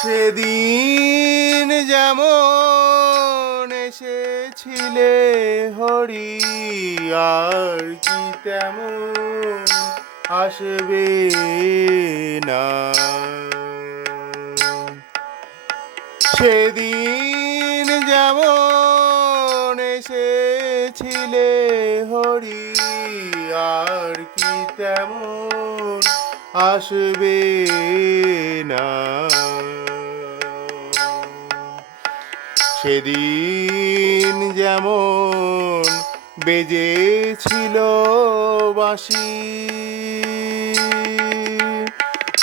সেদিন যেমন এসেছিলে হরি, আর কি তেমন আসবে না। সেদিন যেমন এসেছিলে হরি, আর কি তেমন আসবে না। সেদিন যেমন বেজেছিল বাঁশি,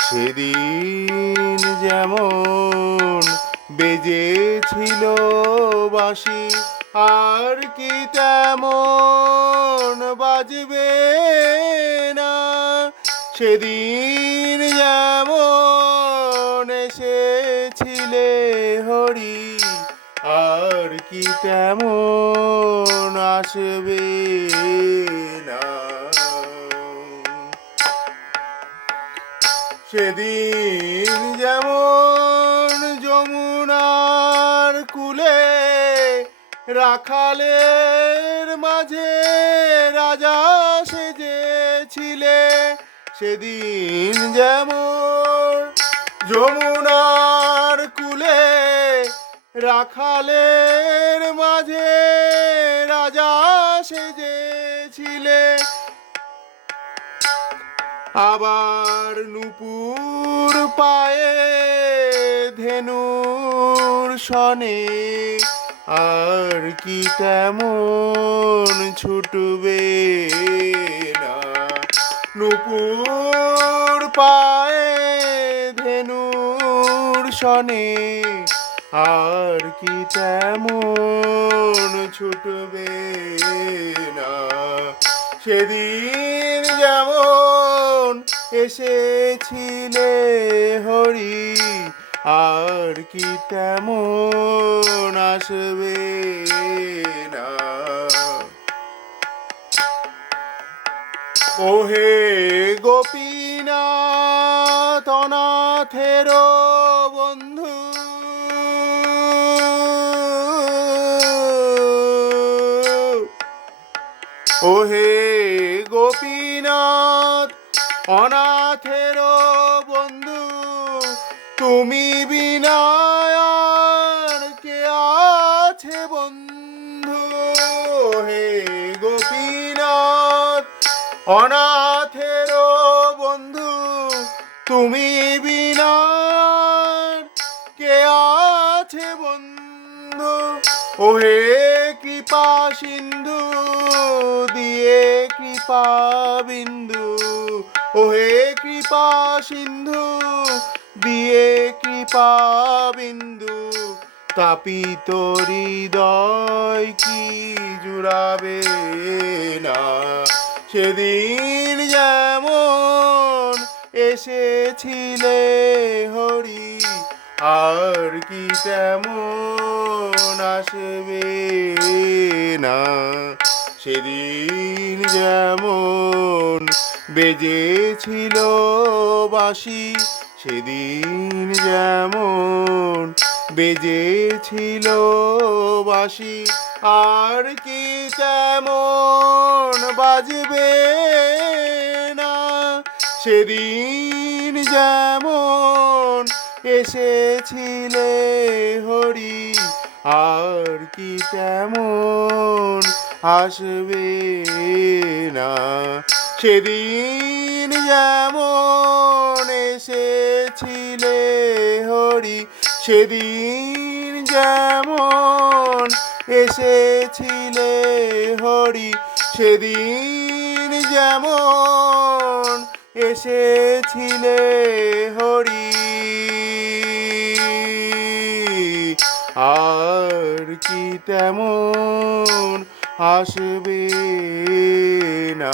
সেদিন যেমন বেজেছিল বাঁশি, আর কি তেমন বাজবে না। সেদিন যেমন এসেছিলে হরি আর কি তেমন আসবে না। সেদিন যেমন যমুনার কুলে রাখালের মাঝে রাজা সেজেছিলে, সেদিন যেমন যমুনার কুলে রাখালের মাঝে রাজা সেজেছিলে। আবার নুপুর পায়ে ধেনুর সনে আর কি তেমন ছুটবে না। নুপুর পায়ে ধেনুর সনে আর কি তেমন ছুটবে না? সেদিন যেমন এসেছিলে হরি, আর কি তেমন আসবে না? ওহে গোপীনাথ অনাথের বন্ধু ওহে গোপীনাথ, অনাথের বন্ধু, তুমি বিনায়ার কে আছে বন্ধু? হে গোপীনাথ, অনাথের বন্ধু, তুমি বিনা কে আছে বন্ধু? ওহে কৃপা সিন্ধু, দিয়ে কৃপা বিন্দু। ওহে কৃপা সিন্ধু, দিয়ে কৃপা বিন্দু। তাপিত হৃদয় কি জুড়াবে না? সেদিন যেমন এসেছিলে হরি আর কি তেমন আসবে না? সেদিন যেমন বেজেছিল বাসি সেদিন যেমন বেজেছিল বাসি আর কি তেমন বাজবে না? সেদিন যেমন এসেছিলে হরি, আর কি তেমন আসবে না? সেদিন যেমন এসেছিলে হরি, সেদিন যেমন এসেছিলে হরি, সেদিন যেমন এসেছিলে হরি। তেমন আসবে না।